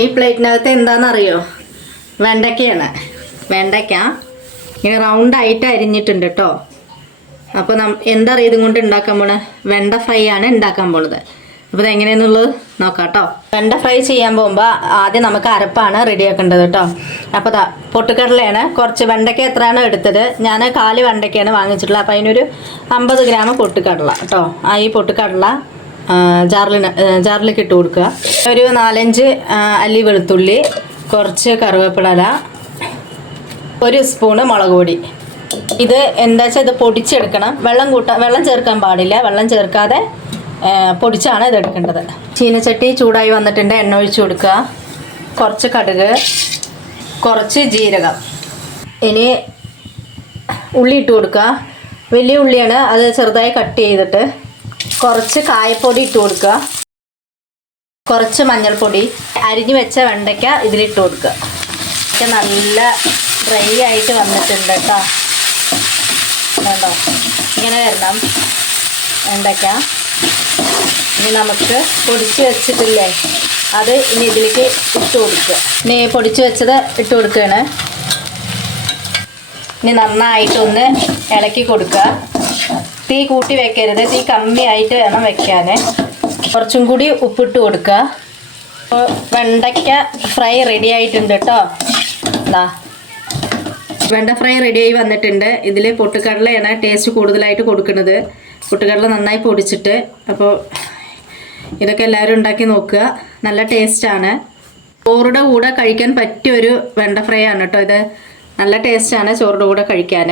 ഈ പ്ലേറ്റിനകത്ത് എന്താണെന്നറിയോ? വെണ്ടയ്ക്കയാണ്. വെണ്ടയ്ക്ക ഇങ്ങനെ റൗണ്ടായിട്ട് അരിഞ്ഞിട്ടുണ്ട് കേട്ടോ. അപ്പോൾ എന്താ അറിയാം ഇതും കൊണ്ട് ഉണ്ടാക്കാൻ പോണത്? വെണ്ട ഫ്രൈ ആണ് ഉണ്ടാക്കാൻ പോണത്. അപ്പോൾ ഇതെങ്ങനെയാണെന്നുള്ളത് നോക്കാം കേട്ടോ. വെണ്ട ഫ്രൈ ചെയ്യാൻ പോകുമ്പോൾ ആദ്യം നമുക്ക് അരപ്പാണ് റെഡിയാക്കേണ്ടത് കേട്ടോ. അപ്പോൾ പൊട്ടുകടലയാണ്. കുറച്ച് വെണ്ടയ്ക്ക എത്രയാണ് എടുത്തത്? ഞാൻ 4 വെണ്ടയ്ക്കയാണ് വാങ്ങിച്ചിട്ടുള്ളത്. അപ്പോൾ അതിനൊരു 50 ഗ്രാം പൊട്ടുകടല കേട്ടോ. ഈ പൊട്ടുകടല ജാറിലേക്ക് ഇട്ട് കൊടുക്കുക. ഒരു 4-5 അല്ലി വെളുത്തുള്ളി, കുറച്ച് കറിവേപ്പില, 1 സ്പൂണ് മുളക് പൊടി. ഇത് എന്താ വെച്ചാൽ ഇത് പൊടിച്ചെടുക്കണം. വെള്ളം ചേർക്കാൻ പാടില്ല. വെള്ളം ചേർക്കാതെ പൊടിച്ചാണ് ഇത് എടുക്കേണ്ടത്. ചീനച്ചട്ടി ചൂടായി വന്നിട്ടുണ്ട്. എണ്ണ ഒഴിച്ച് കൊടുക്കുക. കുറച്ച് കടുക്, കുറച്ച് ജീരകം. ഇനി ഉള്ളി ഇട്ട് കൊടുക്കുക. വലിയ ഉള്ളിയാണ്, അത് ചെറുതായി കട്ട് ചെയ്തിട്ട്. കുറച്ച് കായപ്പൊടി ഇട്ട് കൊടുക്കുക. കുറച്ച് മഞ്ഞൾപ്പൊടി. അരിഞ്ഞു വെച്ച വെണ്ടയ്ക്ക ഇതിലിട്ട് കൊടുക്കുക. നല്ല ഡ്രൈ ആയിട്ട് വന്നിട്ടുണ്ട് കേട്ടോ. വേണ്ടോ? ഇങ്ങനെ വരണം വെണ്ടയ്ക്ക. ഇനി നമുക്ക് പൊടിച്ച് വെച്ചിട്ടില്ലേ അത് ഇനി ഇതിലേക്ക് ഇട്ട് കൊടുക്കുക. ഇനി പൊടിച്ച് വെച്ചത് ഇട്ട് കൊടുക്കുകയാണ്. ഇനി നന്നായിട്ടൊന്ന് ഇളക്കി കൊടുക്കുക. തീ കൂട്ടി വെക്കരുത്, തീ കമ്മിയായിട്ട് വേണം വെക്കാൻ. കുറച്ചും കൂടി ഉപ്പിട്ട് കൊടുക്കുക. വെണ്ടയ്ക്ക ഫ്രൈ റെഡി ആയിട്ടുണ്ട് കേട്ടോ. എന്താ വെണ്ട ഫ്രൈ റെഡിയായി വന്നിട്ടുണ്ട്. ഇതിൽ പൊട്ടുകടലയാണ് ടേസ്റ്റ് കൂടുതലായിട്ട് കൊടുക്കുന്നത്. പൊട്ടുകടല നന്നായി പൊടിച്ചിട്ട്. അപ്പോൾ ഇതൊക്കെ എല്ലാവരും ഉണ്ടാക്കി നോക്കുക. നല്ല ടേസ്റ്റാണ്. ചോറുടെ കൂടെ കഴിക്കാൻ പറ്റിയൊരു വെണ്ട ഫ്രൈ ആണ് കേട്ടോ ഇത്. നല്ല ടേസ്റ്റാണ് ചോറിൻ്റെ കൂടെ കഴിക്കാൻ.